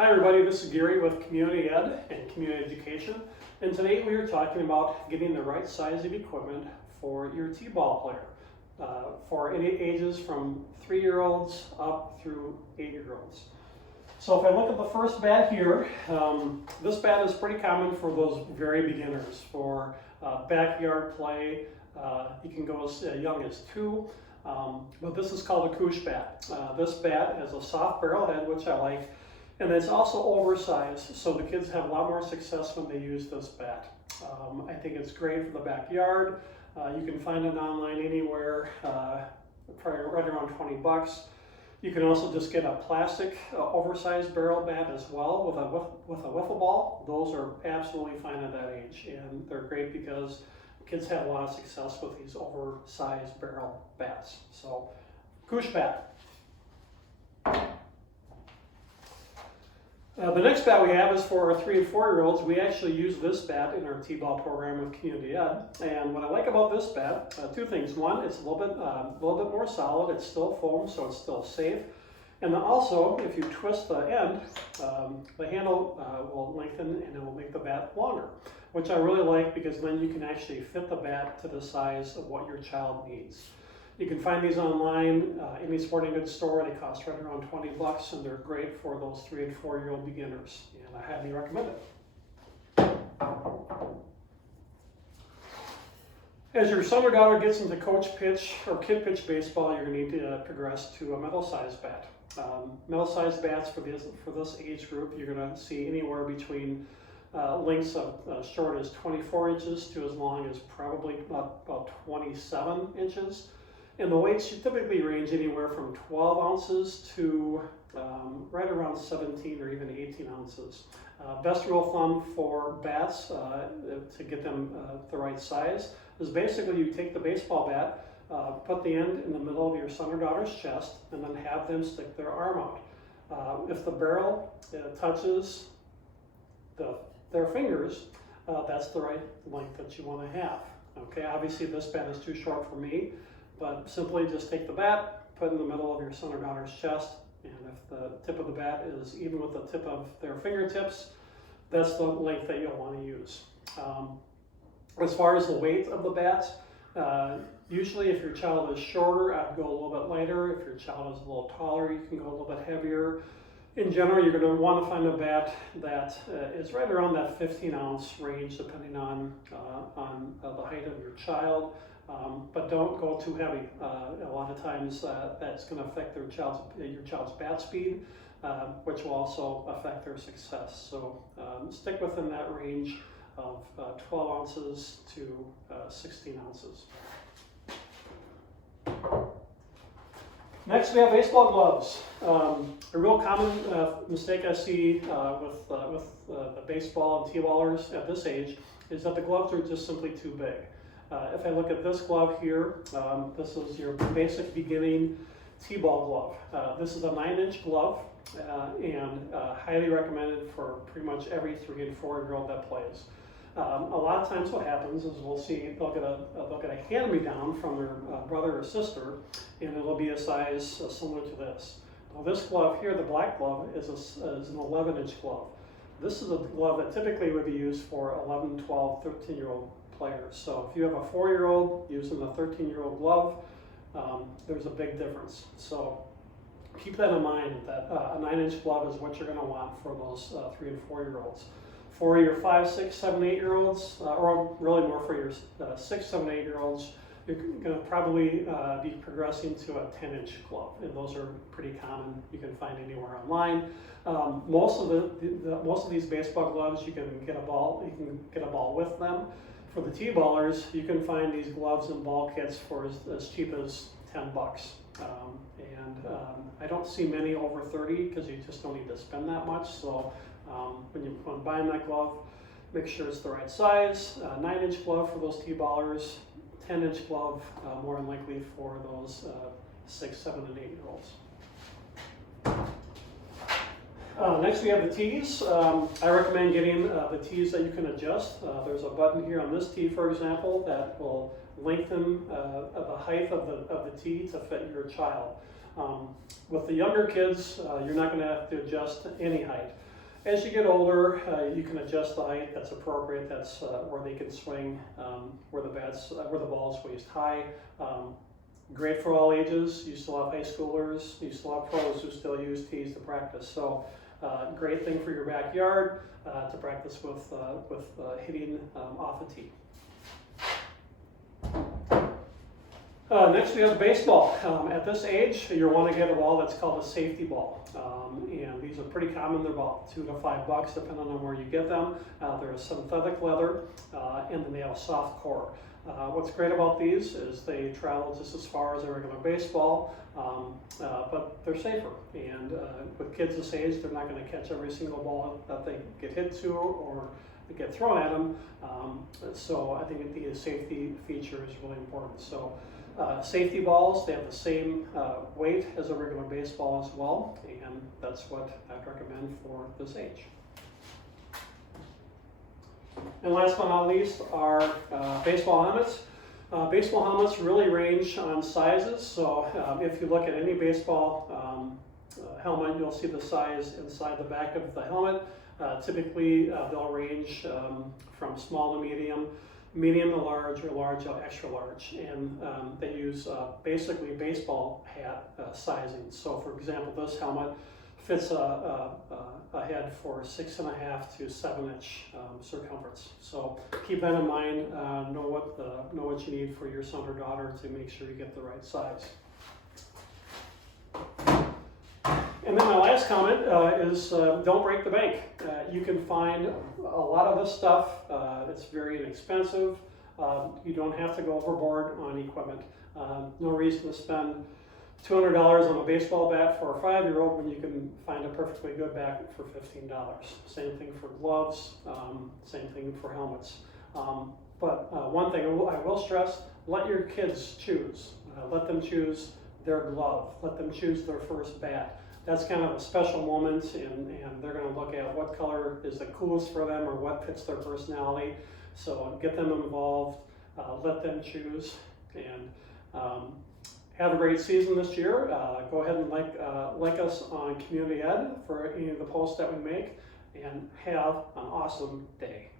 Hi everybody, this is Gary with Community Ed and Community Education, and today we are talking about getting the right size of equipment for your T-ball player for any ages from 3-year-olds up through 8-year-olds. So if I look at the first bat here, this bat is pretty common for those very beginners, for backyard play. You can go as young as 2, but this is called a couche bat. This bat has a soft barrel head, which I like, and it's also oversized, so the kids have a lot more success when they use this bat. I think it's great for the backyard. You can find it online anywhere, probably right around 20 bucks. You can also just get a plastic oversized barrel bat as well with a wiffle ball. Those are absolutely fine at that age, and they're great because kids have a lot of success with these oversized barrel bats. So, couche bat. The next bat we have is for our 3 and 4-year-olds. We actually use this bat in our T-ball program with Community Ed. And what I like about this bat, 2 things. One, it's a little bit more solid. It's still foam, so it's still safe. And then also, if you twist the end, the handle will lengthen and it will make the bat longer, which I really like because then you can actually fit the bat to the size of what your child needs. You can find these online, any sporting goods store. They cost right around 20 bucks, and they're great for those 3 and 4-year-old beginners, and I highly recommend it. As your son or daughter gets into coach pitch or kid pitch baseball, you're going to need to progress to a middle-sized bat. Middle-sized bats for this age group, you're going to see anywhere between lengths of short as 24 inches to as long as probably about 27 inches. And the weights typically range anywhere from 12 ounces to right around 17 or even 18 ounces. Best rule of thumb for bats to get them the right size is basically you take the baseball bat, put the end in the middle of your son or daughter's chest, and then have them stick their arm out. If the barrel touches their fingers, that's the right length that you want to have. Okay, obviously this bat is too short for me, but simply just take the bat, put it in the middle of your son or daughter's chest, and if the tip of the bat is even with the tip of their fingertips, that's the length that you'll want to use. As far as the weight of the bats, usually if your child is shorter, I'd go a little bit lighter. If your child is a little taller, you can go a little bit heavier. In general, you're going to want to find a bat that is right around that 15-ounce range, depending on the height of your child. But don't go too heavy. A lot of times that's going to affect your child's bat speed, which will also affect their success. So stick within that range of 12 ounces to 16 ounces. Next, we have baseball gloves. A real common mistake I see with the baseball and T-ballers at this age is that the gloves are just simply too big. If I look at this glove here, this is your basic beginning T-ball glove. This is a 9-inch glove and highly recommended for pretty much every 3 and 4-year-old that plays. A lot of times what happens is we'll see they'll get a hand-me-down from their brother or sister, and it'll be a size similar to this. Now this glove here, the black glove, is an 11-inch glove. This is a glove that typically would be used for 11, 12, 13-year-old players. So if you have a 4-year-old using a 13-year-old glove, there's a big difference. So keep that in mind, that a 9-inch glove is what you're going to want for those 3 and 4-year-olds. For your 5, 6, 7, 8-year-olds, or really more for your 6, 7, 8-year-olds, you're going to probably be progressing to a 10-inch glove, and those are pretty common. You can find anywhere online. Most of these baseball gloves, you can get a ball. You can get a ball with them. For the T-ballers, you can find these gloves and ball kits for as cheap as 10 bucks. I don't see many over 30 because you just don't need to spend that much. So when buying that glove, make sure it's the right size. 9-inch glove for those T-ballers, 10-inch glove more than likely for those 6, 7, and 8-year-olds. Next we have the tees. I recommend getting the tees that you can adjust. There's a button here on this tee, for example, that will lengthen the height of the tee to fit your child. With the younger kids, you're not going to have to adjust any height. As you get older, you can adjust the height that's appropriate. That's where they can swing, where the ball's waist high. Great for all ages. You still have high schoolers, you still have pros who still use tees to practice. So great thing for your backyard to practice with hitting off a tee. Next we have baseball. At this age, you'll want to get a ball that's called a safety ball. And these are pretty common. They're about $2 to $5 depending on where you get them. They're a synthetic leather and then they have a soft core. What's great about these is they travel just as far as a regular baseball, but they're safer. And with kids this age, they're not going to catch every single ball that they get hit to or get thrown at them. So I think the safety feature is really important. So safety balls, they have the same weight as a regular baseball as well, and that's what I'd recommend for this age. And last but not least are baseball helmets. Baseball helmets really range on sizes, so if you look at any baseball helmet, you'll see the size inside the back of the helmet. Typically, they'll range from small to medium to large, or large to extra large, and they use basically baseball hat sizing. So for example, this helmet fits a head for 6.5 to 7 inch circumference. So keep that in mind. Know what you need for your son or daughter to make sure you get the right size. And then my last comment is don't break the bank. You can find a lot of this stuff. It's very inexpensive. You don't have to go overboard on equipment. No reason to spend $200 on a baseball bat for a 5-year-old when you can find a perfectly good bat for $15. Same thing for gloves, same thing for helmets. But one thing I will stress, let your kids choose. Let them choose their glove. Let them choose their first bat. That's kind of a special moment, and they're going to look at what color is the coolest for them or what fits their personality. So get them involved, let them choose, and have a great season this year. Go ahead and like us on Community Ed for any of the posts that we make, and have an awesome day.